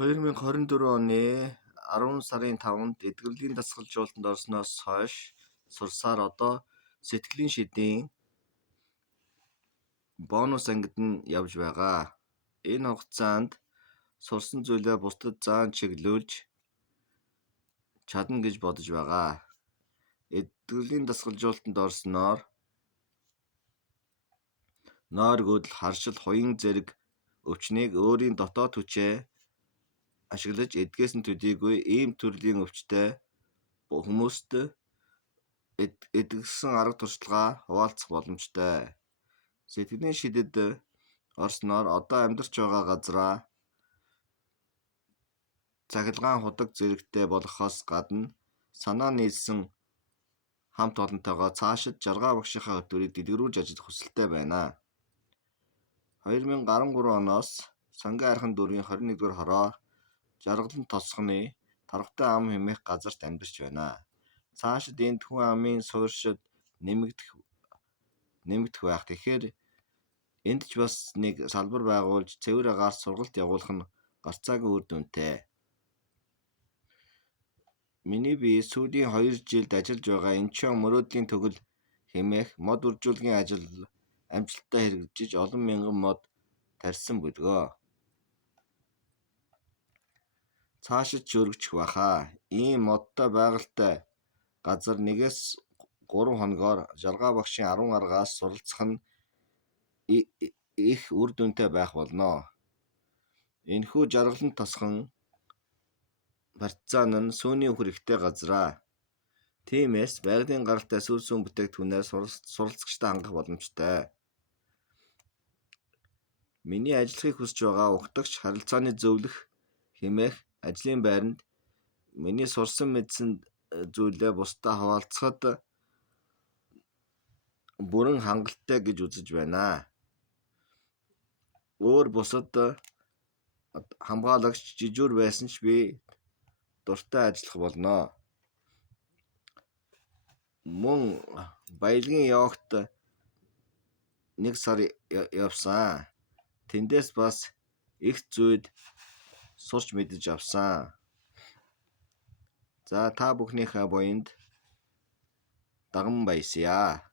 2024 оны 10 сарын 5-нд эдгэрлийн дасгалжуулалтанд орсноос хойш сурсаар одоо сэтгэлийн шидийн бонус ангид нь явж байгаа. Энэ хугацаанд сурсан зүйлээ бусдад заан чиглүүлж чадна гэж бодож байгаа. Эдгэрлийн дасгалжуулалтанд орсноор нойр гүйдэл, харшил, хуян зэрэг өвчнийг өөрийн дотоод хүчээ ашиглаж эдгээс нь төдийгүй ийм төрлийн өвчтэй хүмүүст эдгэсэн арга туршлагаа хуваалцах боломжтой. Сэтгэлийн шидэд орсноор одоо амьдарч байгаа газраа цахилгаан худаг зэрэгтэй болгохоос гадна санаа нийлсэн хамт олонтойгоо цаашид жаргал багшийнхаа хөтөлбөрийг дэлгэрүүлж ажиллах хүсэлтэй байна. 2013 оноос Сангийн Архан дүүргийн 21-р хороо Жаргалан тосгоны Тархтай ам хэмээх газарт амьдарч байна. Цаашид энд хүн амын суурьшид нэмэгдэх байх. Тэгэхээр энд ч бас нэг салбар байгуулж цэвэр агаарт сургалт явуулах нь гарцаагүй үр дүнтэй. Миний бие сүүлийн 2 жилд ажиллаж байгаа Инчон мөрөөдлийн төгөл хэмээх мод үржүүлгийн ажил амжилттай хэрэгжиж олон мянган мод тарьсан бүлгөө. Цаашид ч өргөжих баха. Ийм модтой байгальтай газар 1-3 хоногоор жаргал багшийн 10 аргаас суралцах нь их үр дүнтэй байх болно. Энэхүү жаргалан тосгон партизан нь сүүний хүрэхтэй газраа. Тиймээс байгалийн гаралтай сүүл зүүн бүтээгдэхүүнээр суралцагчтай хангах боломжтой. Миний ажиллахыг хүсэж байгаа угтагч харилцааны зөвлөх хэмээх ажлын байранд миний сурсан мэдсэн зүйлээ бусдаа хуваалцахад бүрэн хангалттай гэж үзэж байна. Өөр бусад хамгаалагч жижүүр байсан ч би дуртай ажиллах болно. Мөн баялагын явагт 1 сар явсан. Тэндээс бас их зүйл сурч мэдэж авсан. За та бүхнийхээ буянд даган баясъя.